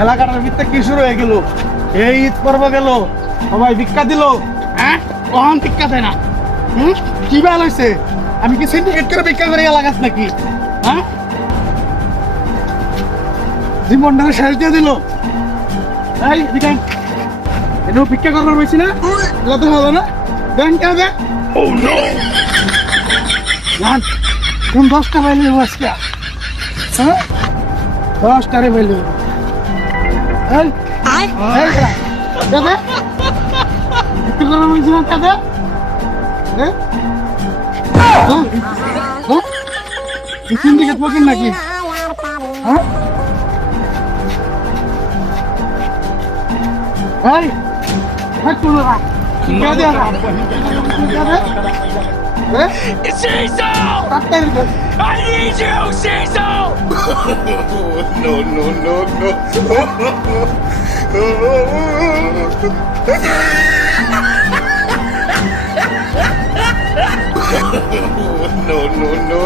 এলাকাটার ভিতরে কি শুরু হয়ে গেল? এই ঈদ পর্ব গেল, সবাই ভিক্ষা দিল। হ্যাঁ, কখন ভিক্ষা দেয় না? কি বেল হয়েছে? আমি কি সিন্ডিকেট করে ভিক্ষা করে এলাকাত নাকি? হ্যাঁ, জীবনটাকে শেষ দিয়ে দিল। এই এদিকে এটাও ভিক্ষা করবার পাইছি না, এটা তো ভালো না। দেন কেন দে? কোন 10টা পাইলে আজকে? হ্যাঁ, 10টারে পাইলে। এই এই দাদা ভিক্ষা করবার পাইছি না দাদা? সিন্ডিকেট পকেট নাকি? হ্যাঁ, এই একটু না ঠিক আছে Cecil! I need you, Cecil! No, no, no, no. No, no, no, no.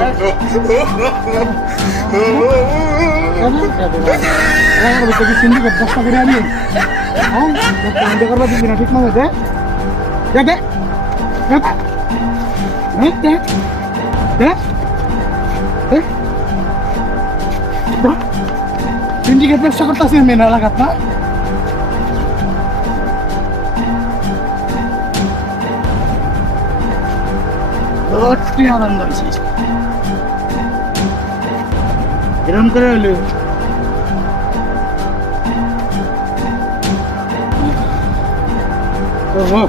Syndicate 10টা করে আনি। হ্যাঁ, 10টা করবার দিবি না ঠিক মতো দে দে দে দে দে দে। সিন্ডিকেট ব্যবসা করতেছি মেন এলাকাত না? আনন্দ হয়েছে এরকম করে হলো। Oh,